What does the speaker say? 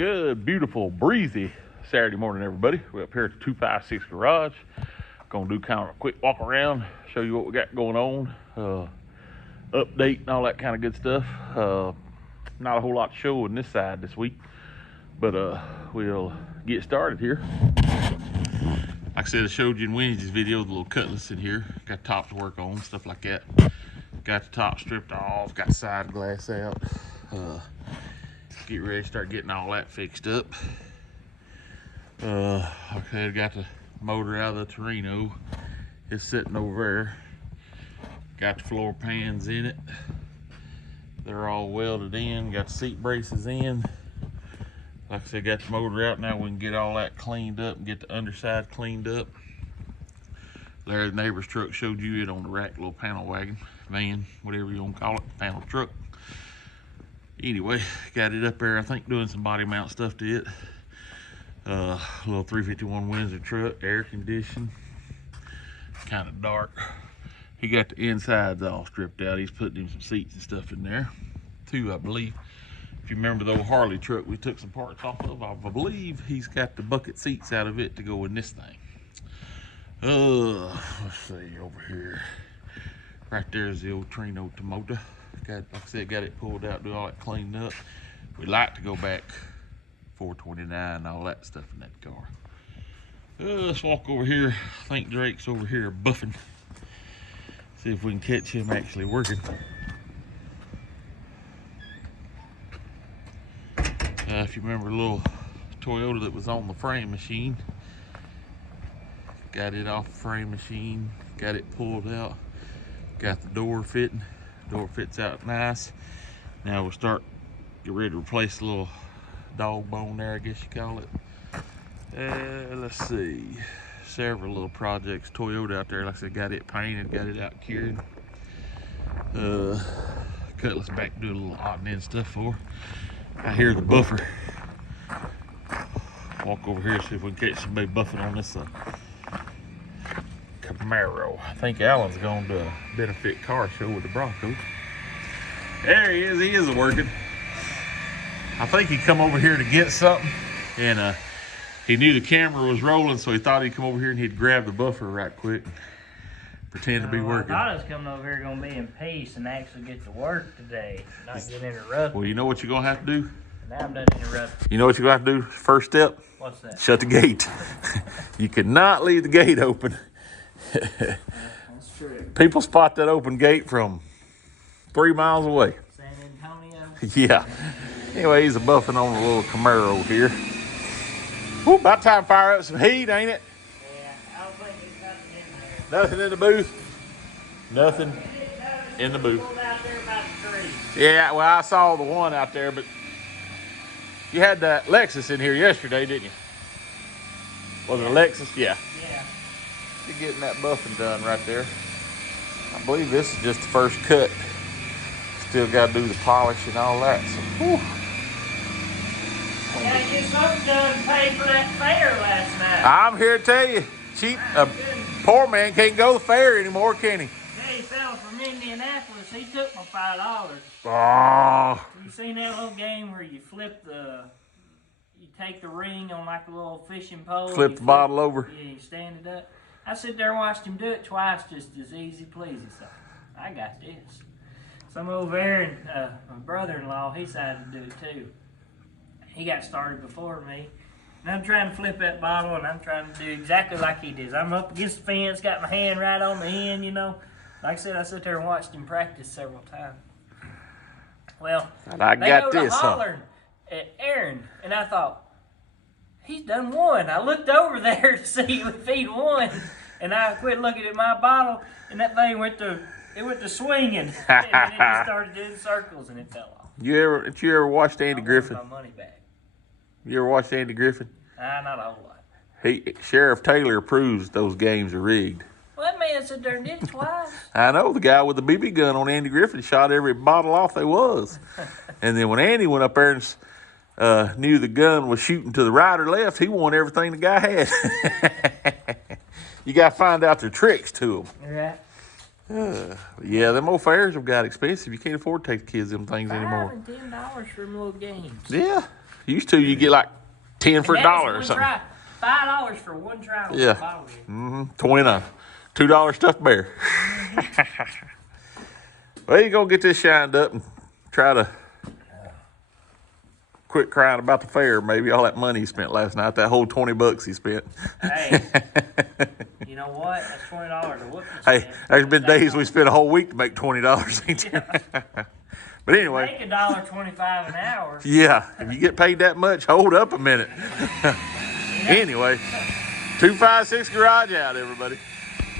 Good, beautiful, breezy Saturday morning, everybody. We're up here at the 256 garage. Gonna do kind of a quick walk around, show you what we got going on, update and all that kind of good stuff. Not a whole lot to show on this side this week, but we'll get started here. Like I said, I showed you in Wednesday's video the little cutlass in here. Got top to work on, stuff like that. Got the top stripped off, got side glass out. Get ready to start getting all that fixed up. Okay, got the motor out of the Torino. It's sitting over there. Got the floor pans in it. They're all welded in. Got the seat braces in. Like I said, got the motor out. Now we can get all that cleaned up and get the underside cleaned up. There, the neighbor's truck showed you it on the rack, little panel wagon, van, whatever you want to call it, panel truck. Anyway, got it up there, I think doing some body mount stuff to it. Little 351 Windsor truck, air conditioned, kind of dark. He got the insides all stripped out. He's putting in some seats and stuff in there. Two, I believe. If you remember the old Harley truck we took some parts off of, I believe he's got the bucket seats out of it to go in this thing. Let's see, over here. Right there's the old Torino Toyota. Got, like I said, got it pulled out, do all that cleaned up. We like to go back 429 and all that stuff in that car. Let's walk over here. I think Drake's over here buffing. See if we can catch him actually working. If you remember the little Toyota that was on the frame machine, got it off the frame machine, got it pulled out, got the door fitting. Door fits out nice. Now we'll get ready to replace the little dog bone there, I guess you call it. Let's see, several little projects. Toyota out there, like I said, got it painted, got it out cured. Cutlass back to do a little odd and end stuff for. I hear the buffer. Walk over here, see if we can catch somebody buffing on this Camaro. I think Alan's going to a benefit car show with the Broncos. There he is working. I think he come over here to get something, and he knew the camera was rolling, so he thought he'd come over here and he'd grab the buffer right quick, pretend to be working. I thought I was coming over here going to be in peace and actually get to work today, not get interrupted. Well, you know what you're going to have to do? Now I'm done interrupted. You know what you're going to have to do? First step? What's that? Shut the gate. You cannot leave the gate open. That's true. People spot that open gate from 3 miles away. San Antonio? Yeah. Anyway, he's a buffing on a little Camaro here. Woo, about time to fire up some heat, ain't it? Yeah, I don't think there's nothing in there. Nothing in the booth? Nothing in the booth. Out there about the tree. Yeah, well, I saw the one out there, but you had that Lexus in here yesterday, didn't you? Was it a Lexus? Yeah. Yeah. You're getting that buffing done right there. I believe this is just the first cut. Still got to do the polish and all that. So, whew. Gotta get something done to pay for that fair last night. I'm here to tell you, poor man can't go to the fair anymore, can he? Hey, fella from Indianapolis, he took my $5. Oh. You seen that little game where you you take the ring on like a little fishing pole. Flip the bottle over. Yeah, you stand it up. I sit there and watched him do it twice, just as easy pleasy. So I got this. So I'm over there, and my brother-in-law, he decided to do it too. He got started before me. And I'm trying to flip that bottle, and I'm trying to do exactly like he did. I'm up against the fence, got my hand right on the end, you know. Like I said, I sit there and watched him practice several times. Well, and I got this, hollering at Aaron, and I thought, he's done one. I looked over there to see if he'd won, and I quit looking at my bottle, and that thing went to swinging, and then it just started doing circles, and it fell off. Did you ever watch Andy Griffin? My money back. You ever watched Andy Griffin? Not a whole lot. Sheriff Taylor approves those games are rigged. Well, that man sat there and did it twice. I know, the guy with the BB gun on Andy Griffin shot every bottle off there was. And then when Andy went up there and knew the gun was shooting to the right or left, he won everything the guy had. You got to find out their tricks to them. Right. Yeah, them old fairs have got expensive. You can't afford to take the kids them things anymore. $5 and $10 for them little games. Yeah. Used to, you get like 10 for And a that was dollar or one something. try. $5 for one try. With Yeah. the bottle game. 20, $2 stuffed bear. Well, you gonna get this shined up and try to quit crying about the fair. Maybe all that money he spent last night, that whole $20 he spent. Hey, you know what? That's $20 a whoop. Hey, there's been days we spent a whole week to make $20. Ain't there? But anyway, Make $1.25 an hour. yeah, if you get paid that much, hold up a minute. Anyway, 256 Garage out, everybody.